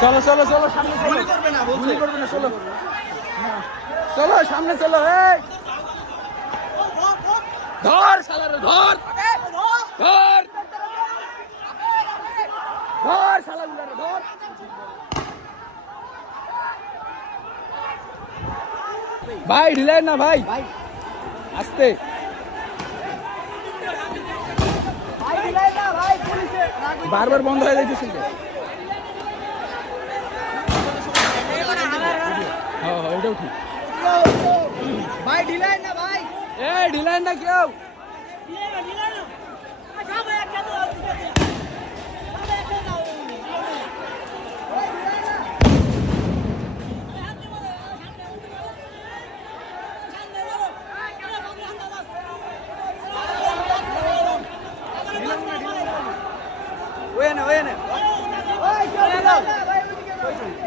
চলো চলো চলো সামনে চলো। করবে না গুলি করবে না চলো। চলো সামনে চলো এই। ধর শালারে ধর। ধর। ধর শালাগুলারে ধর। ভাই ঢিলাই না ভাই। আস্তে ভাই দিলাই না ভাই পুলিশে রাখবে বারবার বন্ধ হয়ে যাইতেছে। তো। হ্যাঁ হ্যাঁ এটাও ঠিক। ভাই দিলাই না ভাই। এই ঢিলাই না কেউ। না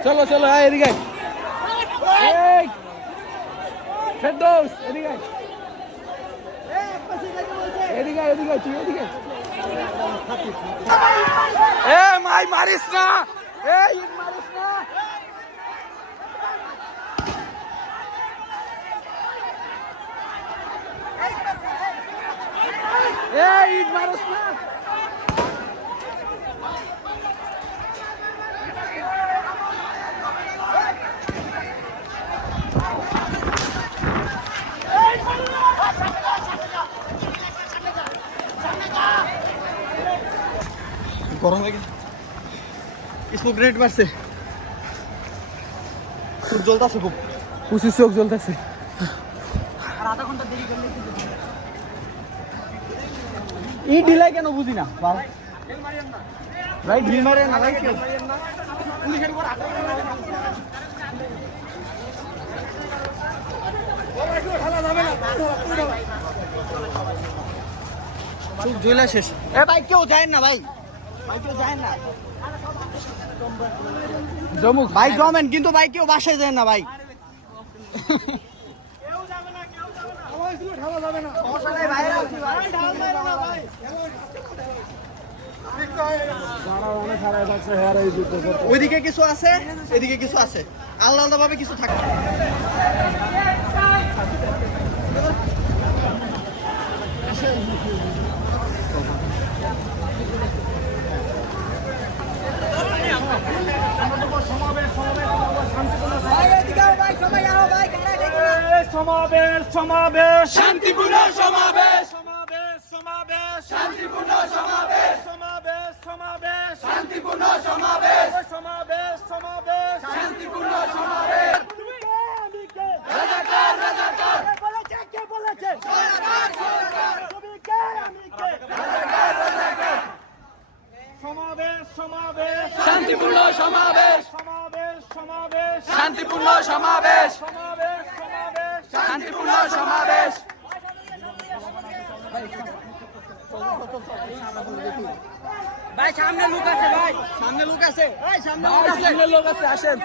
চলে, চলো, আয় এদিকে ফেরদৌস, এদিকে এদিকে এদিকে তুই এদিকে। এ, মাই, মারিস না। ইট মারিস না। এই ইট মারিস না। গরম লাগে। স্মোক গ্রেনেড মারছে খুব জ্বলতাছে খুব। পুষি চোখ জ্বলতেছে। আর আধা ঘণ্টা দেরি করলে ই ঢিলাই কেন বুঝি না? ভাই ঢিল মারে না ভাই চুপ জ্বলা শেষ। এ ভাই কেউ যায় না ভাই। জমুক। ভাই জমেন কিন্তু ভাই কেউ বাসায় যায় না ভাই। ওইদিকে কিছু আছে? এদিকে কিছু আছে। আলাদা আলাদা ভাবে কিছু থাকে সমাবেশ সমাবেশ শান্তিপূর্ণ সমাবেশ সমাবেশ সমাবেশ শান্তিপূর্ণ সমাবেশ সমাবেশ সমাবেশ শান্তিপূর্ণ সমাবেশ সমাবেশ সমাবেশ শান্তিপূর্ণ সমাবেশ তুমি কে আমি কে রাজাকার রাজাকার কে বলেছে কে বলেছে তুমি কে আমি কে সমাবেশ সমাবেশ শান্তিপূর্ণ সমাবেশ সমাবেশ সমাবেশ শান্তিপূর্ণ সমাবেশ সমাবেশ সমাবেশ শান্তিপূর্ণ সমাবেশ। ভাই সামনে লোক আছে ভাই। সামনে লোক আছে। ভাই সামনে লোক সামনে লোক আছে আসেন।